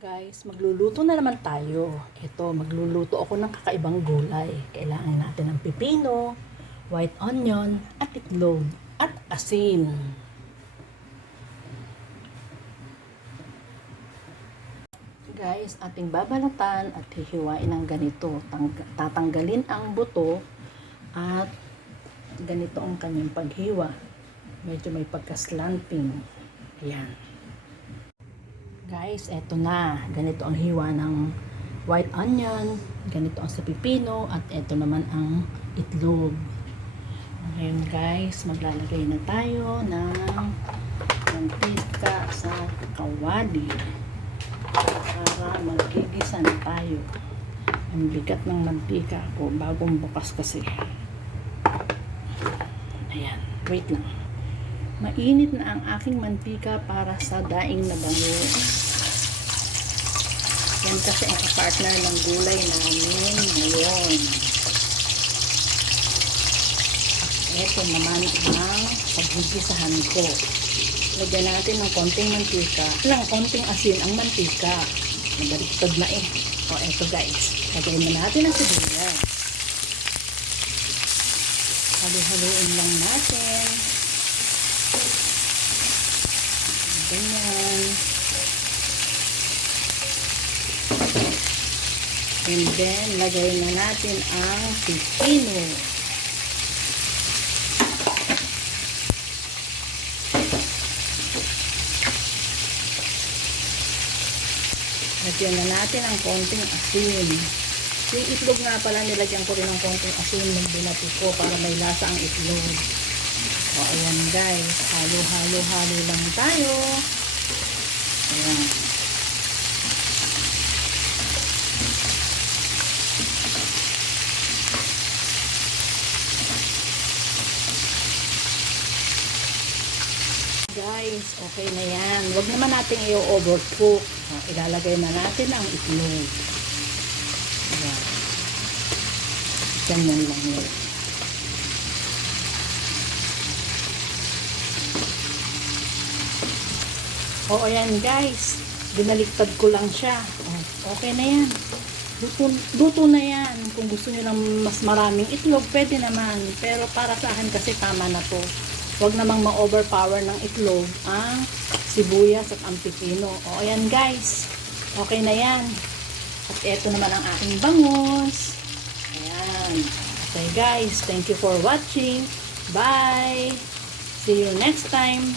Guys, magluluto na naman tayo. Ito, magluluto ako ng kakaibang gulay. Kailangan natin ng pipino, white onion, at itlog, at asin. Guys, ating babalatan at hihiwain ng ganito. Tatanggalin ang buto at ganito ang kanyang paghiwa. Medyo may pagka-slanting. Ayan. Guys, eto na. Ganito ang hiwa ng white onion. Ganito ang sa pipino. At eto naman ang itlog. Ngayon guys, maglalagay na tayo ng mantika sa kawali. Para magigisa na tayo. Ang bigat ng mantika ko. Bagong bukas kasi. Ayan. Wait lang. Mainit na ang aking mantika para sa daing na bangus. Yan kasi ang partner ng gulay namin ngayon. Ito naman ang paggigisahan ko. Lagyan natin ng konting mantika. Konting asin ang mantika. Nabaliktad na eh. O eto guys. Lagyan na natin ang sibuyas. Halo-haloin lang natin. Ganyan. And then, lagay na natin ang pipino. Lagyan na natin ang konting asin. Yung itlog nga pala, nilagyan ko rin ng konting asin ng binati ko para may lasa ang itlog. O, ayan guys. Halo lang tayo. Ayan. Guys, okay na yan. Huwag naman natin i-overcook. Ilalagay na natin ang itlog. Ayan. Ganyan lang yun. O, ayan guys. Binaliktad ko lang siya. O, okay na yan. Luto na yan. Kung gusto nyo ng mas maraming itlog, pwede naman. Pero para sa akin kasi tama na to. Huwag namang ma-overpower ng itlog ang sibuyas at ang pipino. O, ayan guys. Okay na yan. At eto naman ang aking bangus. Ayan. Okay guys. Thank you for watching. Bye. See you next time.